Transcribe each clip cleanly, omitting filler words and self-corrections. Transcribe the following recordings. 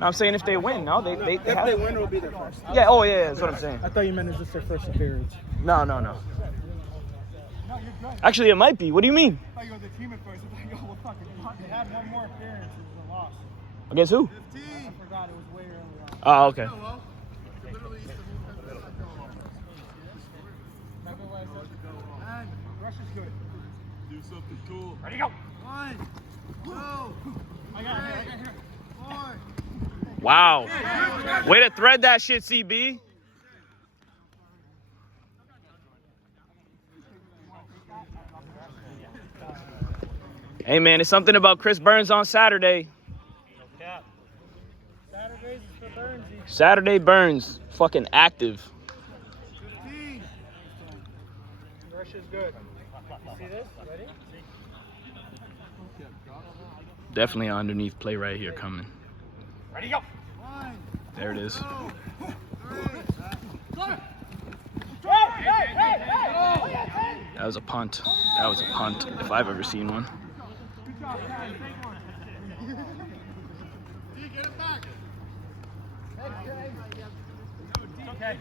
No, I'm saying if they win, no, they if they win, it'll be their first. Yeah, oh yeah, that's what I'm saying. I thought you meant it's just their first appearance. No. Actually, it might be. What do you mean? I thought you were the team at first. I thought you were fucking. They had one more appearance and lost. Against who? 15. I forgot it was way early on. Oh, okay. Rush is good. Do something cool. Ready, go. 1, 2. I got here. 4. Wow. Way to thread that shit, CB. Hey, man, it's something about Chris Burns on Saturday. Saturdays is for Burnsy. Saturday Burns, fucking active. 15. Rush is good. See this? Ready? Definitely an underneath play right here coming. Ready, go. There it is. That was a punt. That was a punt, if I've ever seen one. Get it back. Okay.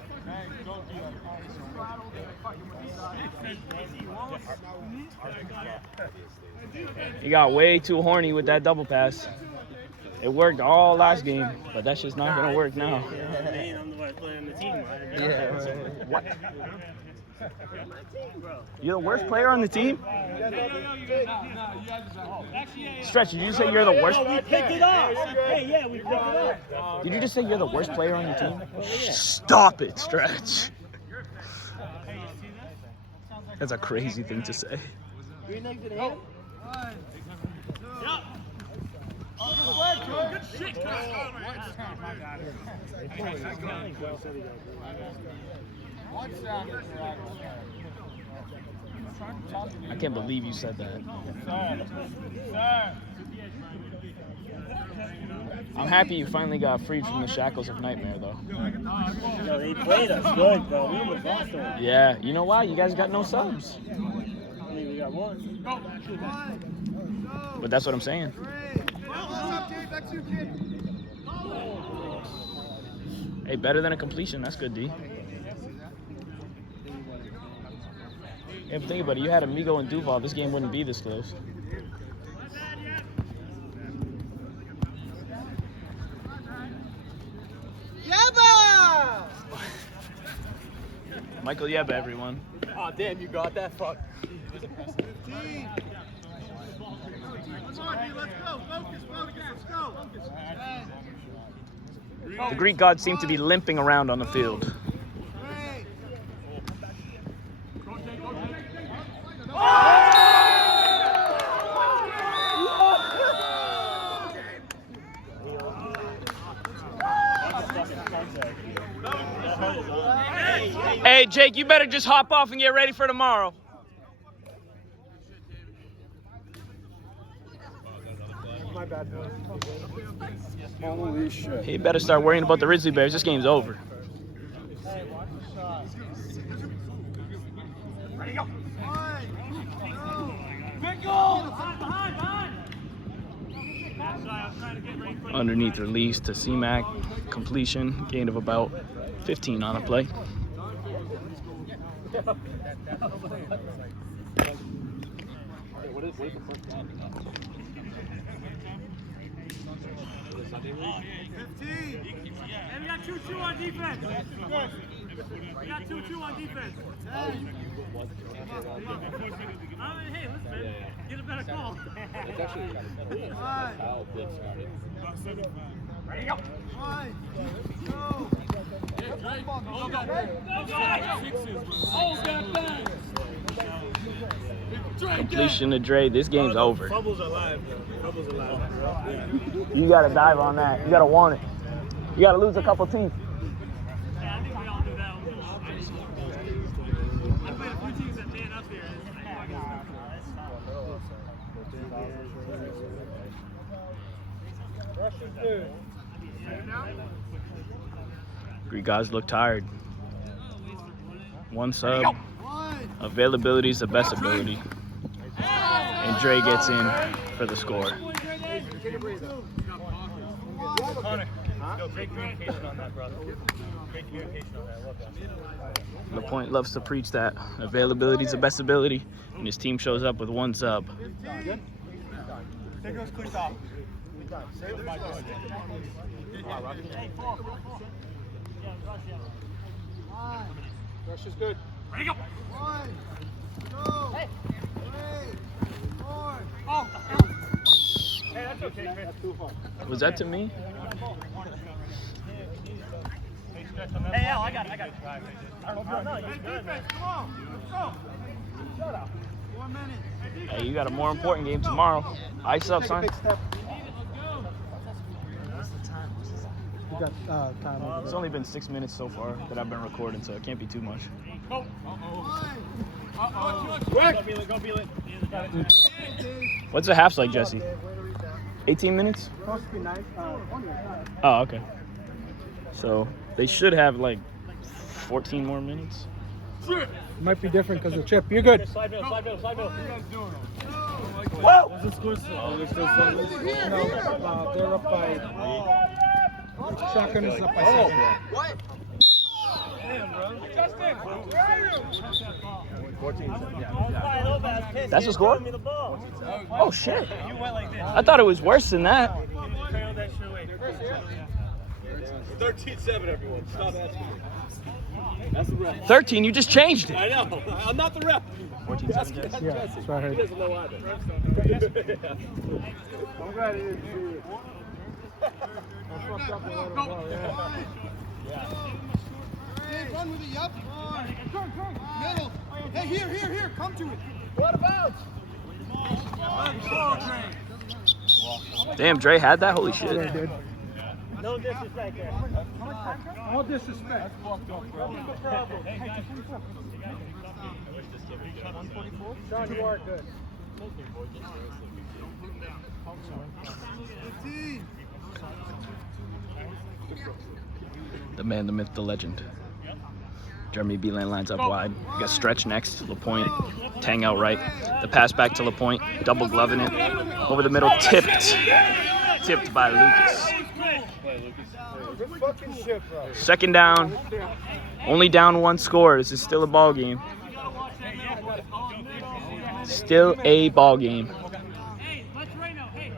He got way too horny with that double pass. It worked all last game, but that's just not gonna work now. I'm the worst player on the team. What? You're the worst player on the team? Stretch, did you say you're the worst? We picked it up. Hey, yeah, we picked it up. Did you just say you're the worst player on your team? Stop it, Stretch. That's a crazy thing to say. Green eggs in hand. Good shit. I can't believe you said that. I'm happy you finally got freed from the shackles of nightmare, though. Yo, they played us good, bro. We almost lost them. Yeah, you know why? You guys got no subs. I mean, we got one. But that's what I'm saying. Hey, better than a completion. That's good, D. If you think about it, you had Amigo and Duval, this game wouldn't be this close. Yeba! Michael Yeba, everyone. Oh, damn, you got that? Fuck. 15. Let's go. Focus. Let's go. The Greek gods seem to be limping around on the field. Hey, Jake, you better just hop off and get ready for tomorrow. My bad. Holy shit. He better start worrying about the Grizzly Bears. This game's over. Hey, watch the shot. Ready, go. Big goal! Underneath release to C-Mac. Completion. Gain of about 15 on the play. What is the first down? 15. And we got 2-2 on defense. We got 2-2 on defense. Hey, listen, man. Get a better call. It's actually kind of better. How Blitz started. Ready, go. 1, 2. Completion to Dre. This game's over. Fumbles alive, bro. Fumbles alive, bro. You gotta dive on that. You gotta want it. You gotta lose a couple teeth. Yeah, I think we all do that. I played a few teams that man up here. Rush is good. Greek guys look tired. One sub. Availability is the best ability. and Dre gets in for the score. Great communication on that, brother. Great communication on that. I love that. LaPointe loves to preach that availability is the best ability, and his team shows up with one sub. Take those cleats off. Rush is good. Ready, go. 1, 2, 3, 4. Oh. Hey, that's okay, Chris. That's too far. Was that to me? Hey, Al, I got it. Oh, no, you're good, man. Come on. Let's go. Shut up. 1 minute. Hey, you got a more important game tomorrow. Ice up, Take a son. big step. You got time. It's only been 6 minutes so far that I've been recording, so it can't be too much. Go. Go, Beal it. What's the halves like, Jesse? 18 minutes? Supposed to be nice. Oh, okay. So they should have like 14 more minutes. Might be different because of chip. You're good. Slide middle. Whoa! No, they're up by. Shotgun is up by 7. What? Damn, bro. Justin, where are you? 14. That's the score? Oh shit! You went like this. I thought it was worse than that. Trail that shit away. 13-7, everyone. Stop asking me. That's the rep. 13, you just changed it. I know. I'm not the rep. 14-7, Ask Jesse. Yeah, Jesse. that's what I heard. He doesn't know either. I'm glad he didn't see it. I fucked up a little bit. Hey, run with it, yup. Middle. Hey, here. Come to it. What about? Damn, Dre had that? Holy Yeah, shit. dude. No disrespect there. All disrespect. Sean, you are good. The man, the myth, the legend. Jeremy Beelan lines up wide. You got Stretch next, LaPointe, Tang out right. The pass back to LaPointe, double gloving it. Over the middle, tipped by Lucas. Good fucking shit, bro. Second down, only down 1 score. This is still a ball game. Still a ball game. Hey, let's right now. Hey,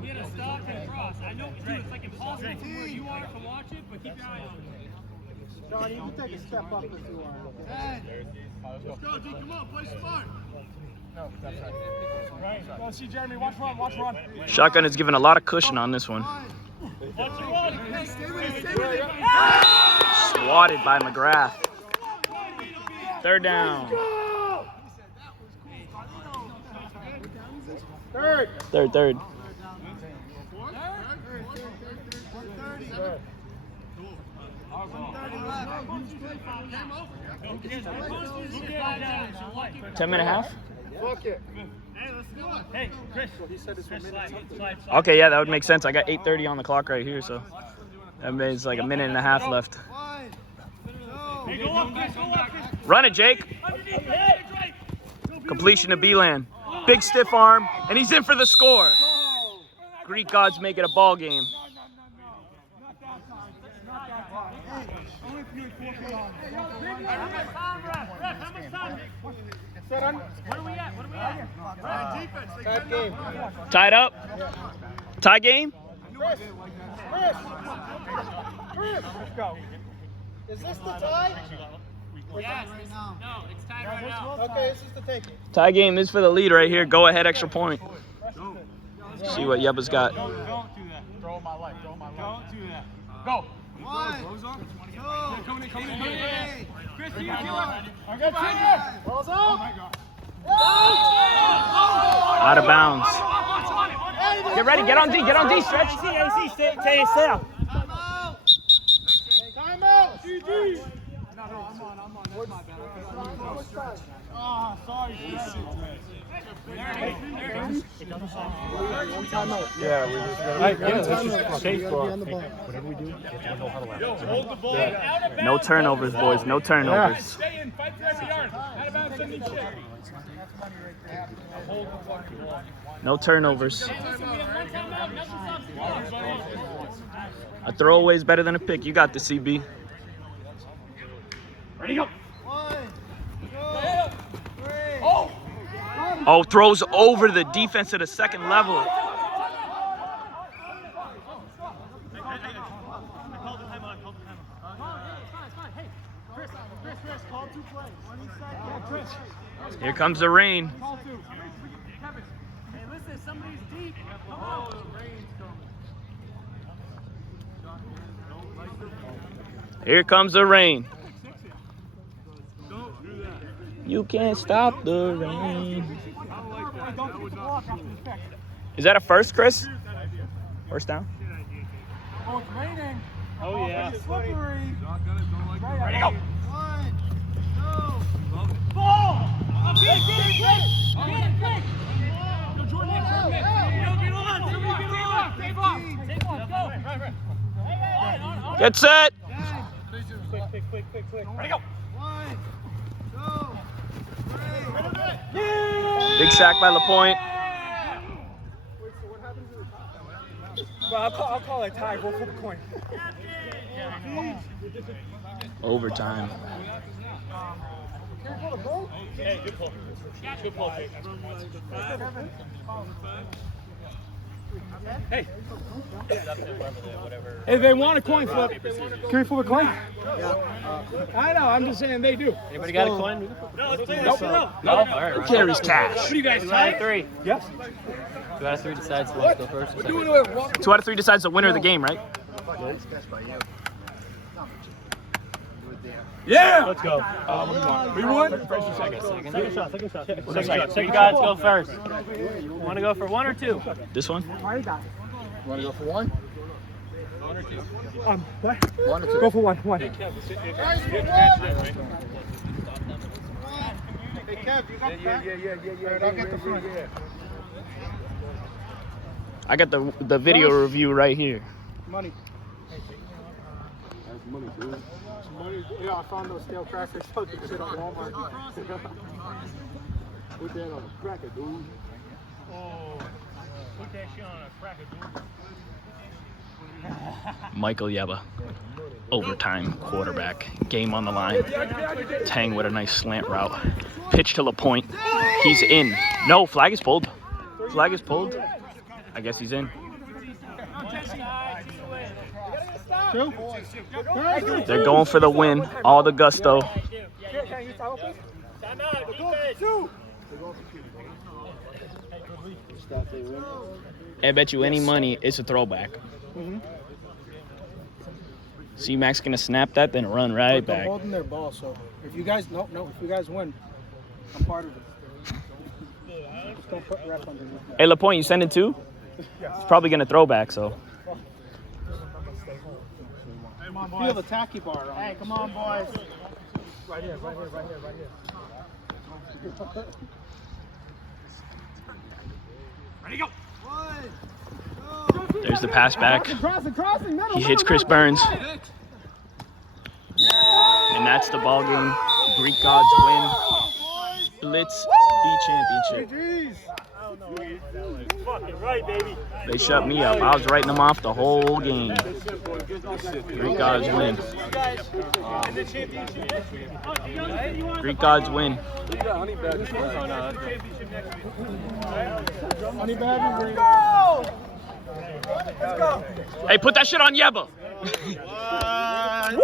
we had a stop and cross. I know, dude, it's like impossible from where you are to watch it, but keep your eye on it. Sean, you can take a step up if you want. Let's go, G. Come on, play smart. Right. Go see Jeremy. Watch run. Shotgun is giving a lot of cushion on this one. Watch your run. Hey, stay with it. Swatted by McGrath. Third down. Third. Hey, 10-minute half? Fuck it. let's go. Hey, Chris. He said it's 1 minute something. Slide. Okay, yeah, that would make sense. I got 8:30 on the clock right here, so that means like a minute and a half left. Hey, go up, Chris. Run it, Jake. Underneath, hey, Completion to Beelan. Big stiff arm, and he's in for the score. Greek gods make it a ball game. What are we at? Tied game. Tied up? Tie game? Chris! Let's go. Is this the tie? Yes. No, it's tied right now. Okay, this is the take. Tie game is for the lead right here. Go ahead, extra point. See what Yebba's got. Don't do that. Throw my life. Don't do that. Go. 1, 2, Coming in. Hey. Chris, you got it. I got you. Balls out. Out of bounds. Get ready. Get on D. Stretch. AC, stay out. Time out. GG. Oh, sorry. There it is. Yeah, we just gotta be on the ball. Whatever we do, you have to know how to Yo, hold the ball. No turnovers, boys. No turnovers. Stay in, fight for every yard. Out of bounds, sending shit. Hold the fucking ball. No turnovers. Listen, we have one timeout, nothing stops the ball. A throwaway is better than a pick. You got the CB. Ready, go. 1, 2, 3. Oh, throws over the defense to the second level. Here comes the rain. Hey, listen, somebody's deep. Come on. Here comes the rain. You can't stop the rain. Is that a first, Chris? First down? Oh, it's raining. Oh, yeah. It's slippery. Ready, go. 1, 2. Ball! Get it, quick! Go, Jordan, get on! Somebody get on! Take off, go! Get set. Quick. Ready, go. 1, 2, 3. Big sack by LaPointe. I'll call it a tie. We'll flip a coin. Overtime. Hey, good pull. Good pull, Jake. Hey. Hey, they want a coin flip. Can we flip a coin? I know. I'm just saying they do. Anybody got a coin? No, let's play this. No? All right. Right. Carries cash. What do you guys 2 out of tie? 3. Yes. 2 out of 3 decides who wants to go first or second. 2 out of 3 decides the winner of the game, right? Yeah. Let's go. We won. Second shot. You guys go first. Want to go for 1 or 2? This one? Want to go for one? What? One or two? Go for one. Hey, Kev, you got that? Yeah. I'll get the front. I got the video review right here. Money. That's money, dude. Money. Yeah, I found those stale crackers. Took the shit on Walmart. Put that on a cracker, dude. Oh, put that shit on a cracker, dude. Michael Yeba. Overtime quarterback. Game on the line. Tang with a nice slant route. Pitch to LaPointe. He's in. No, flag is pulled. Flag is pulled. I guess he's in. Two. They're going for the win. All the gusto. I bet you any money it's a throwback. C-Mac's gonna snap that, then run right They're back. holding their ball, so if you guys if you guys win, I'm part of it. Just don't put ref underneath. Hey, LaPointe, you sending 2? It's probably gonna throw back, so. Feel the tacky bar on. Hey, come on, boys. Right here. Ready, go. 1, 2. There's the pass back. Crossing, He hits Chris Burns. And that's the ball game. Greek gods win. Blitz B championship. Fucking right, baby. They shut me up. I was writing them off the whole game. Greek gods win. Greek gods win. Honey badger. Let's go. Hey, put that shit on Yeba. Woo!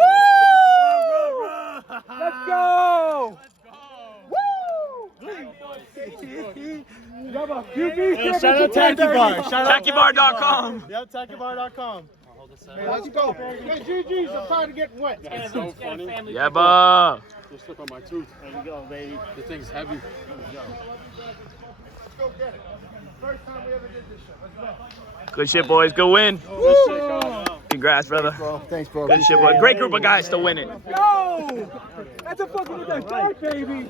Let's go! Shout out Tacky Bar. TackyBar.com. Yep, tackybar.com. Hey, let's go. Hey, GG's, I'm tired of getting wet. That's so funny. Yeba. Just slip on my tooth. There you go, baby. The thing's heavy. Let's go get it. First time we ever did this shit. Let's go. Good shit, boys. Good win. Congrats, brother. Thanks, bro. Good shit, boy. Great group of guys to win it. Yo! That's a fucking dark, baby!